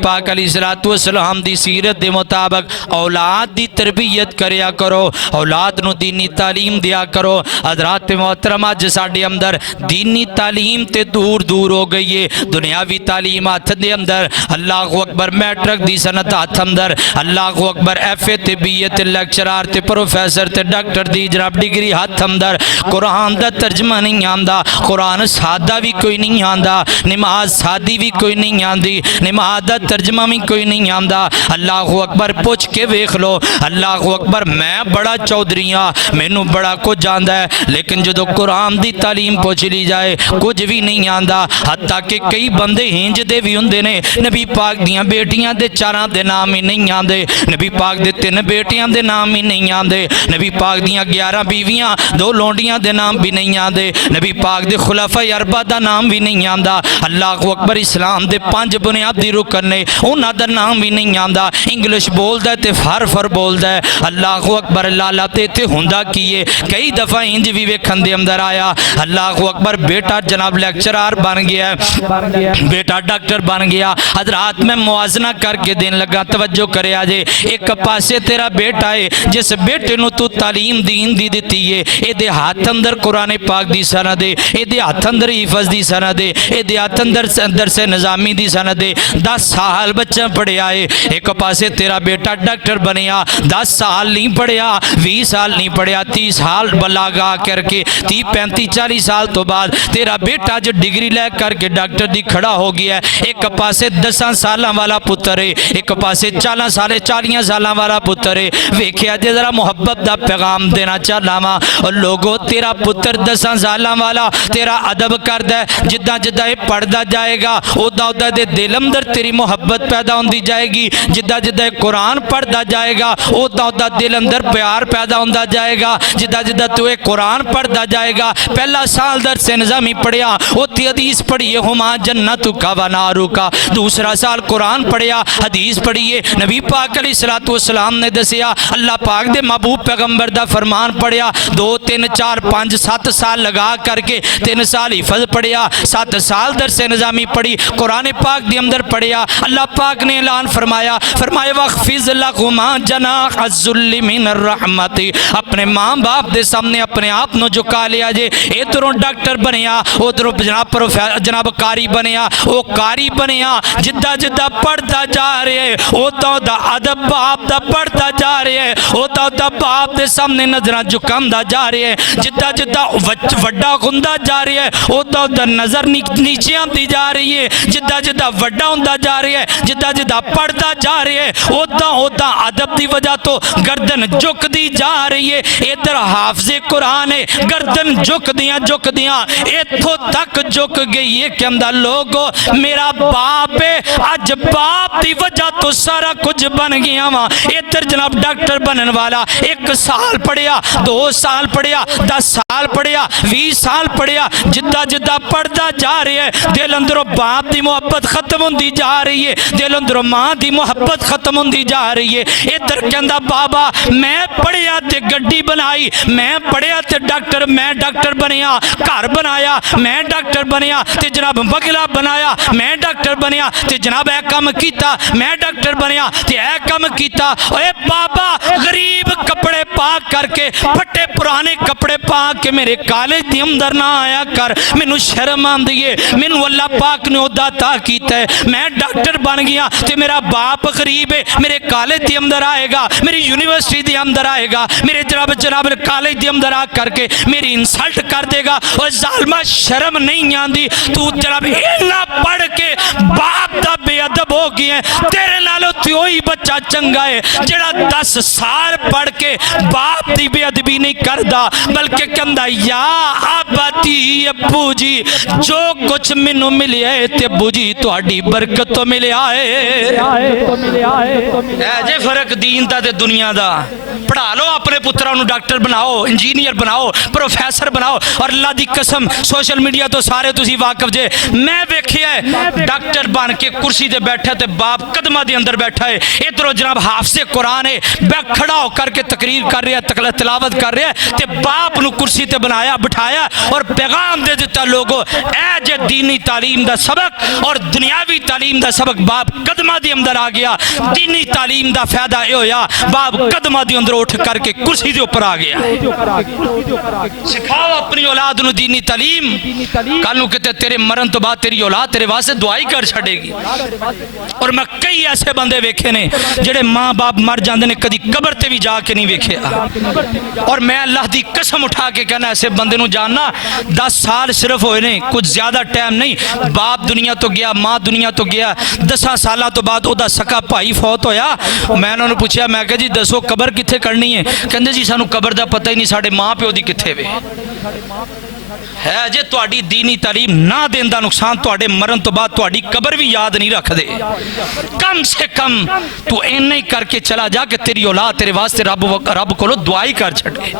पाक अलैहिस्सलातु वस्सलाम दी सीरत दे मुताबिक औलाद दी तरबियत करया करो, औलाद नू दीनी तालीम दिया करो। हज़रात मोहतरम अज साडे अंदर दीनी तालीम ते दूर दूर हो गई है, दुनियावी तालीम हथ दे अंदर। अल्लाह अकबर, मैट्रिक दी सनत हथ अंदर, अल्लाह अकबर, FA ते BA ते लेक्चरार ते प्रोफैसर ते डॉक्टर दी जनाब डिग्री हथ अंदर। कुरान दा तर्जमा नहीं आंदा, कुरान सादा भी कोई नहीं आंदा, नमाज सादी भी कोई नहीं आंदी, नमाज दा तर्जमा भी कोई नहीं आंदा। अल्लाह अकबर, पुछ के वेख लो। अल्लाह अकबर, मैं बड़ा चौधरी हाँ, मैनू बड़ा कुछ आंदा है, लेकिन जो कुरान दी तालीम पुछ ली जाए कुछ भी नहीं आंदा। हत्ता कि कई बंदे हिंज दे भी हुंदे ने, नबी पाक दियां बेटियां दे चारां दे नाम ही नहीं आंदे, नबी पाक दे 3 बेटियां दे नाम ही नहीं आंदे, नबी पाक दियां 11 बीवियां 2 लोंडियां दे नाम भी नहीं आंदे, नबी पाक दे खुलाफा अरबा दा नाम भी नहीं आंदा। अल्लाह अकबर, इस्लाम दे 5 बुनियादी रुकन ने, उन्हां दा नाम भी नहीं आंदा। इंग्लिश बोलदा ते फर बोलदा है। अल्लाह अकबर, लाला ते हुंदा की है, कई दफा इंज भी वेखन दे अंदर आया। अल्लाह अकबर, बेटा जनाब लेक्चरार बन गया, बेटा डॉक्टर बन गया। हजरात, मैं मुआजना करके देन लगा, तवज्जो करे जे। एक पासे तेरा बेटा है, जिस बेटे नू तू तालीम दीन दी दिती है, एदे हाथ अंदर कुरान पाक दी सनद है, एदे हाथ अंदर हिफज दी सनद है, एदे हाथ अंदर दरस निजामी दी सनद है। 10 साल बच्चा पढ़िया है, एक पासे तेरा बेटा डॉक्टर बनया, 10 साल नहीं पढ़िया, 20 साल नहीं पढ़िया, 30 साल बलागा करके 30 35 40 साल तो बाद तेरा बेटा जो डिग्री ले करके डॉक्टर दी खड़ा हो गया है। एक पासे 10 साल वाला पुत्र है, एक पासे 40 साल वाला पुत्र है। वेख्या जे जरा मुहब्बत दा पैगाम देना चाहना वा, और लोगों तेरा पुत्र 10 साल वाला तेरा अदब करदा है, जिदा जिदा ये पढ़दा जाएगा उदा उदा दे दिल अंदर तेरी मुहब्बत पैदा होंदी जाएगी, जिदा जिदा कुरान पढ़दा जाएगा उदा उदा दिल अंदर प्यार पैदा होंदा जाएगा, जिदा जिदा तू ये कुरान पढ़दा जाएगा। पहला साल दरस निज़ामी पढ़िया, उत्थे हदीस पढ़िए हुमा जन्नतुका व नारुका, दूसरा साल कुरान पढ़िया, हदीस पढ़िए, नबी पाक अलैहिस्सलातु वस्सलाम ने दसिया, अल्लाह पाक दे महबूब पैगंबर दा फरमान पढ़िया। 2 3 4 5 7 साल लगा करके 3 साल हिफज पढ़िया, 7 साल दरस निज़ामी पढ़ी, कुरान पाक दे अंदर पढ़िया। अल्लाह पाक ने ऐलान फरमाया, वक़्फ़िज़ लहुमा जनाह अज़्ज़ुल्लि मिनर रहमति, अपने माँ बाप दे सामने अपने आप को झुका लिया जे। इधरों डॉक्टर बनया, उधरों जनाब कारी बनया, वो कारी बनया, जिदा जिदा पढ़ता जा रहे है उदा उदा अदब बाप दा पढ़ता जा रहे है, उदा उदा बाप दे सामने नजर झुकांदा जा रहे है, जिदा जिदा वड्डा हुंदा जा रहा है उदा उदा नजर नीचे आती जा रही है, जिदा जिदा वड्डा हुंदा जा रहा है, जिदा जिदा पढ़ता जा रहा है उदा उदा अदब की वजह तो गर्दन झुकती जा रही है। इधर हाफिज़े कुरान है, गर्दन झुकदियां इथों तक झुक गई है कि अंदर लोगो मेरा बाप है, अज बाप की वजह तो सारा कुछ बन गया वा। इधर जनाब डॉक्टर बनने वाला 1 साल पढ़िया, 2 साल पढ़िया, 10 साल पढ़िया, 20 साल पढ़िया, जिदा जिदा पढ़ता जा रहा है दिल अंदरों बाप की मुहब्बत खत्म होती जा रही है, दिल अंदरों माँ की मुहब्बत खत्म होती जा रही है। इधर कहता बाबा मैं पढ़िया ते गड्डी बनाई, मैं पढ़िया ते डॉक्टर, मैं डॉक्टर बनया, घर बनाया मैं डॉक्टर बनया, ते जनाब बगला बनाया मैं डॉक्टर बनया, ते जनाब ए काम किया मैं डॉक्टर बनया, ते ए काम किया। ओए बाबा गरीब कपड़े पा करके, फटे पुराने कपड़े पा के मेरे कॉलेज के अंदर ना आया कर, मैनू शर्म आती है, मैनू अल्लाह पाक ने ओहदा अता कीता है, मैं डॉक्टर बन गया ते मेरा बाप गरीब है, मेरे कॉलेज के अंदर आएगा, मेरी यूनिवर्सिटी के अंदर आएगा, मेरे जनाब कॉलेज के अंदर आ करके मेरी इंसल्ट कर देगा। और जालमा शर्म नहीं आती, तू जनाब इन्ना पढ़ के बाप दा बेअदब हो गया, तेरे नालों तो ही बच्चा चंगा है जेड़ा 10 साल पढ़ के बाप की बेअदबी नहीं करता, बल्कि कहता या आबादी अब्बू जी जो कुछ मैनू मिले है ते अब्बू जी तुहाडी बरकत तो मिले है। जे फर्क दीन दा ते दुनिया दा, पढ़ा लो अपने पुत्रों को, डॉक्टर बनाओ, इंजीनियर बनाओ, प्रोफैसर बनाओ। और अल्लाह दी कसम सोशल मीडिया तो सारे तुसी वाकफ जे, मैं वेखिया डॉक्टर बन के कुर्सी ते बैठा ते बाप कदमां दे अंदर बैठा है, इधरों जनाब हाफिज़े कुरान है खड़ा होकर के तकरीर कर रहा, तिलावत कर रहा है, ते बाप नू कुर्सी ते बनाया बिठाया और पैगाम दे दिता लोगो ए जे दीनी तालीम दा सबक और दुनियावी तालीम दा सबक बाप कदमां दे अंदर आ गया। दीनी तालीम दा फायदा यह होया बाप कदमां दे अंदर उठ करके कुर्सी दे ऊपर आ गया। सिखाओ अपनी औलाद नू दीनी तालीम, कल नू किते तेरे मरन तो बाद तेरी औलाद तेरे वास्ते दुआई कर छड़ेगी। और मैं कई ऐसे बंदे वेखे ने जेड़े माँ बाप मर जाते ने कदी कबर ते भी जाके नहीं वेखिया। और मैं अल्लाह दी कसम उठा के कहना ऐसे बंदे नू जानना 10 साल सिर्फ होए ने, कुछ ज्यादा टाइम नहीं। बाप दुनिया तो गया, माँ दुनिया तो गया, 10 साल तो बाद ओदा सका भाई फौत होया। मैं उन्होंने पूछा, मैं कहा जी दसो कबर कित्थे करनी है? कहंदे जी सानू कबर दा पता ही नहीं, साडे माँ प्यो दी कित्थे वे है। जे तुहाडी दीनी तालीम ना देन दा नुकसान तुहाडे मरन तो बाद तुहाडी कबर भी याद नहीं रखदे। कम से कम तू इन्ना ही करके चला जा कि तेरी औलाद तेरे वास्ते रब कोलों दुआई कर छड़े।